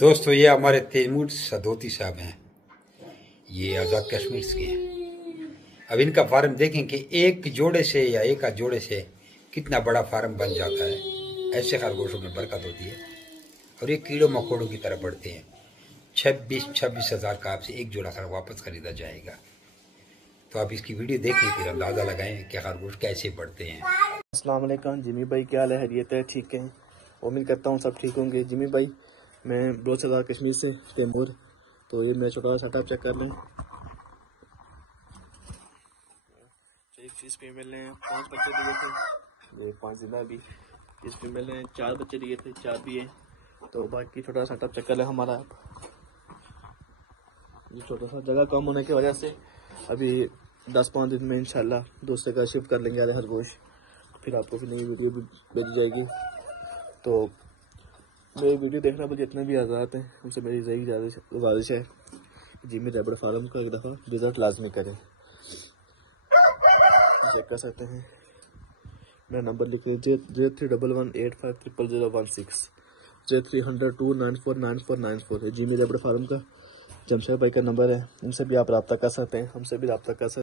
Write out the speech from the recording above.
दोस्तों ये हमारे तैमूर सदोती साहब हैं। ये आज़ाद कश्मीर के हैं। अब इनका फार्म देखें कि एक जोड़े से या एक आध जोड़े से कितना बड़ा फार्म बन जाता है। ऐसे खरगोशों में बरकत होती है और ये कीड़ों मकोड़ों की तरह बढ़ते हैं। 26 हज़ार का आपसे एक जोड़ा खर वापस खरीदा जाएगा। तो आप इसकी वीडियो देखें फिर अंदाज़ा लगाएं कि खरगोश कैसे बढ़ते हैं। अस्सलाम वालेकुम जिमी भाई, क्या हाल है? खैरियत है? ठीक है, उम्मीद करता हूँ सब ठीक होंगे। जिमी भाई, मैं बलोच आज़ाद कश्मीर से तैमूर। तो ये मेरा छोटा सा सेटअप चेक कर लें। एक चीज़ फीमेल हैं, 5 बच्चे दिए थे, ये 5 जिंदा भी। इस फीमेल हैं 4 बच्चे दिए थे, 4 भी हैं। तो बाकी छोटा सा सेटअप चेक कर लें हमारा। ये छोटा सा जगह कम होने की वजह से अभी 10-5 दिन में इंशाल्लाह दूसरे का शिफ्ट कर लेंगे हर गोश। फिर आपको फिर नई वीडियो भी भेजी जाएगी। तो मेरी वीडियो देखना पर जितने भी आज़ाद हैं उनसे मेरी यही गुजारिश है कि जिमी रैबिट फार्म का एक दफ़ा विज़िट लाजमी करें। चेक कर सकते हैं, मेरा नंबर लिख लीजिए 0311850016 030029499494। जिमी रैबिट फार्म का जमशेद भाई का नंबर है, इनसे भी आप रब्ता कर सकते हैं, हमसे भी रब्ता कर सकते हैं।